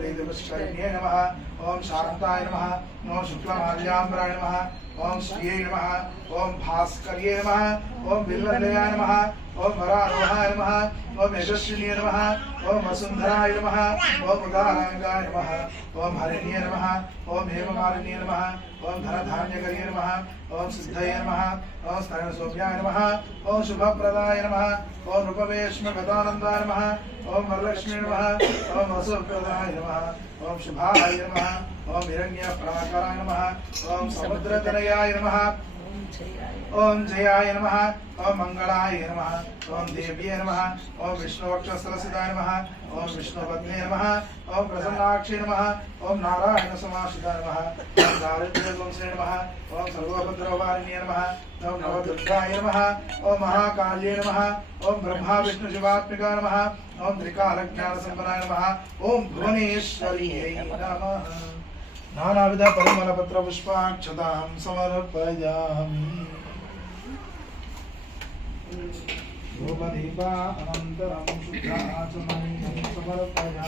प्रीतिपुष्करिण्ये नमः। ॐ शान्ताय नमः। ॐ शुक्लमाल्याम्बराय नमः। ॐ श्रियै नमः। ॐ भास्कर्ये नमः। ॐ बिल्वलयाय नमः। ॐ वरारोहाय नमः ओम यशस्विन्ये नमः ओम वसुन्धराय नमः ओम उदाराङ्गाय नमः ओम हरिण्ये नमः ॐ हेममालिन्ये नमः ॐ धनधान्यकर्ये नमः ॐ सिद्धये नमः ॐ स्तनसौम्याय नमः ॐ शुभप्रदाय नमः ॐ रूपवेश्मगतानन्दाय नमः ॐ वरलक्ष्मी नमः ओम वसुप्रदाय नमः ओम शुभाय नमः ॐ हिरण्यप्राकाराय नमः ॐ समुद्रतनयाय नमः ओम जयाय नमः ओम मंगलाय नमः ओम देव्ये नमः ओम विष्णुवक्षस्थलसिताय नमः ओम विष्णुपत्ने नमः ओम प्रसन्नाक्षे नमः ओम नारायण समाश्रिताय नमः ओम दारिद्र्यध्वंसे नमः ओम सर्वभद्रवारिण्ये नमः ओम नवदुर्गाय नमः ओम महाकाल्ये नमः ओम ब्रह्मा विष्णु शिवात्मिका नमः ओम त्रिकालज्ञानसम्पन्नाय नमः ओम भुवनेश्वर्यै नमः નાનાવિધ પરિમલપત્ર પુષ્પાક્ષતામ સમર્પયામિ ધૂપદીપાનંતરમ શુદ્ધાચમનીયમ સમર્પયામિ